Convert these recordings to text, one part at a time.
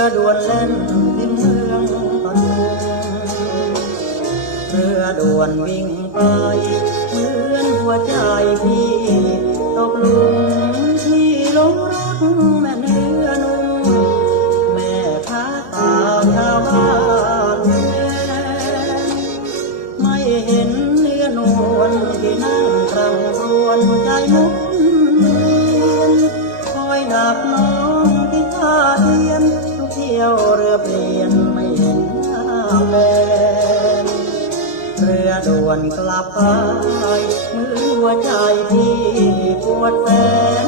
รือด่วนเล่นริมเมืองปทุเรือด่วนวิ่งไปเหมือนหัวใจพี่ตกลุมที่ลงรักแม่เนื้อนุ่มแม่ค้าตาชาวบ้านไม่เห็นเนื้อนวลที่นั่งรังรวนใจมุกเรียนคอยหนักน้อง ยวเรือเปลี่ยนไม่เห็นหน้าแฟนเรือด่วนกลับไปมือหัวใจพี่ปวดแสน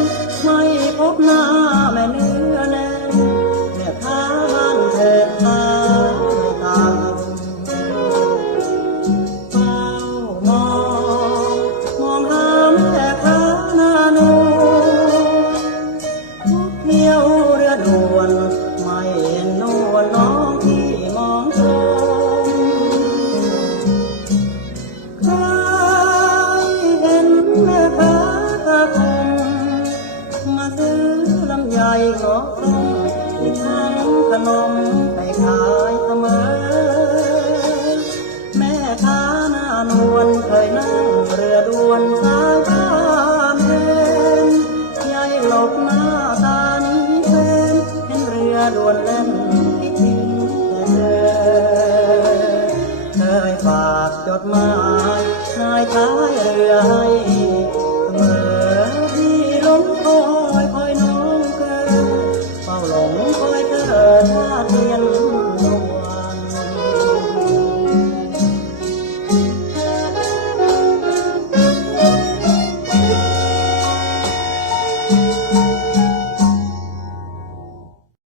ำไยของอีกทั้งขนมไปขายเสมอ แม่ค้าหน้านวลเคยนั่งเรือด่วนสายบ้านแทนยายหลบหน้าตานี้แฟนเห็นเรือด่วนเล่นคิดถึงแต่เธอเคยฝากจดหมาย